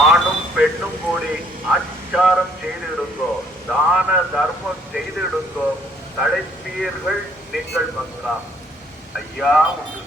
ஆணும் பெண்ணும் கூடி ஆச்சாரம் செய்திடுங்கோ, தான தர்மம் செய்திடுங்கோ, தழைப்பீர்கள் நீங்கள் மக்கா. ஐயா உண்டு.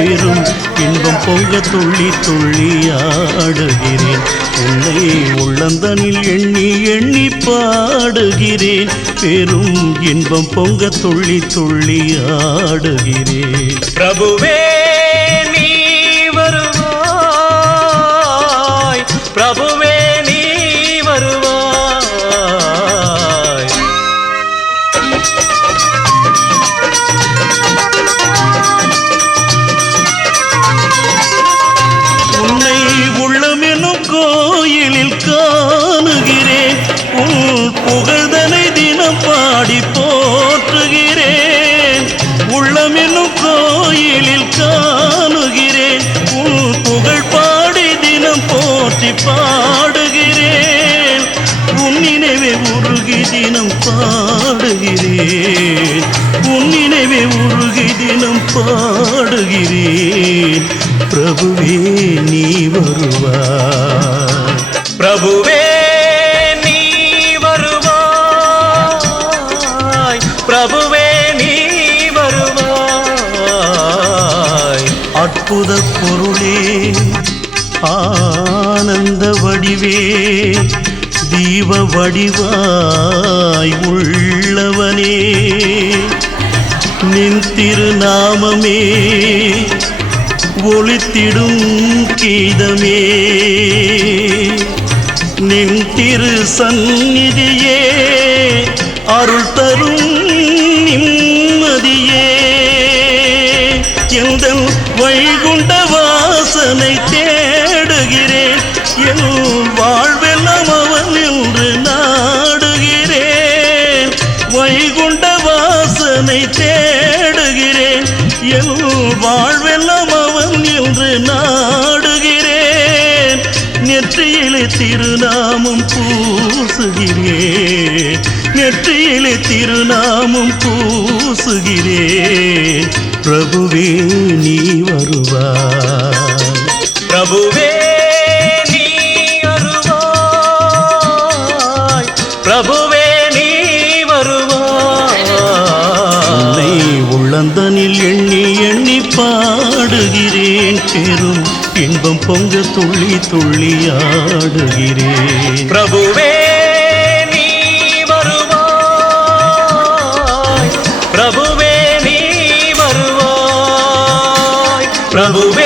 பெரும் இன்பம் பொங்க துள்ளி துள்ளி ஆடுகிறேன். உன்னை உள்ளந்தனில் எண்ணி எண்ணி பாடுகிறேன். பெரும் இன்பம் பொங்க துள்ளி துள்ளி ஆடுகிறேன். பிரபுவே நீ வருவாய், பிரபுவே நீ வருவாய். உன்னை உள்ளமெனும் கோயிலில் காணுகிறேன். உன் புகழ்தனை தினம் பாடி போற்றுகிறேன். உள்ளமெனும் கோயிலில் காணுகிறேன். உன் புகழ் பாடி தினம் போற்றி பாடுகிறேன். உன் நினைவே உருகி தினம் பாடுகிறேன். உன் நினைவே உருகி தினம் பாடுகிறேன். பிரபுவே நீ வருவாய், பிரபுவே நீ வருவாய், பிரபுவே நீ வருவாய். அற்புத பொருளே ஆனந்த வடிவே தீப வடிவாய் உள்ளவனே நின் திருநாமமே ஒளித்திடும் கீதமே நின் திரு சந்நிதியே அருள் தரும் நிம்மதியே எந்தன் வைகுண்ட வாசனை தேடுகிறேன் என் வாழ்வெல்லாம் அவன் என்று நாடுகிறேன் வைகுண்ட வாசனை தேடுகிறேன் என் வாழ்வெல்லாம் அவன் என்று நாடுகிறேன் நெற்றியிலே திருநாமம் பூசுகிறேன் நெற்றியிலே திருநாமம் பூசுகிறேன் பிரபுவே நீ வருவாய் பிரபுவே நீ வருவாய் பிரபுவே நீ வருவாய் உன்னை உள்ளந்தனில் எண்ணி எண்ணி பாடுகிறேன் பெரும் இன்பம் பொங்க துள்ளி துள்ளி ஆடுகிறேன் பிரபுவே நீ வருவாய் பிரபுவே நீ வருவாய் பிரபுவே